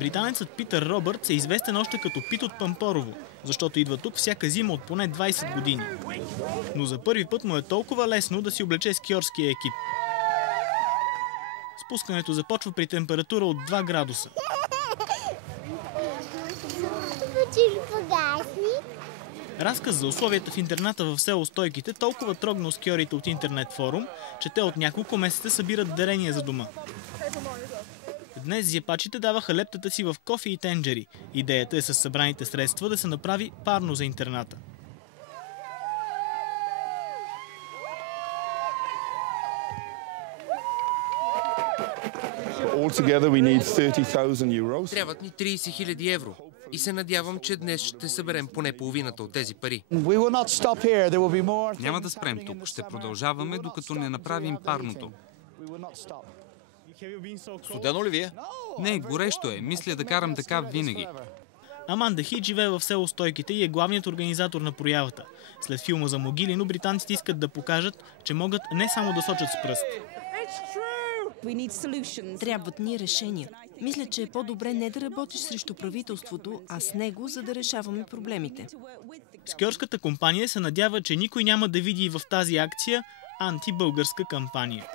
Британецът Питър Робъртс е известен още като Пит от Пампорово, защото идва тук всяка зима от поне 20 години. Но за първи път му е толкова лесно да си облече скиорския екип. Спускането започва при температура от 2 градуса. Разказ за условията в интерната в село Стойките толкова трогнал скиорите от интернет форум, че те от няколко месеца събират дарения за дома. Днес зяпачите даваха лептата си в кофе и тенджери. Идеята е с събраните средства да се направи парно за интерната. Трябват ни 30 000 евро. И се надявам, че днес ще съберем поне половината от тези пари. Няма да спрем тук. Ще продължаваме, докато не направим парното. Студено ли ви е? Не, горещо е. Мисля да карам така винаги. Аман Дахи живее в село Стойките и е главният организатор на проявата. След филма за Могилино, британците искат да покажат, че могат не само да сочат с пръст. Трябват ни решения. Мисля, че е по-добре не да работиш срещу правителството, а с него, за да решаваме проблемите. Скиорската компания се надява, че никой няма да види в тази акция антибългарска кампания.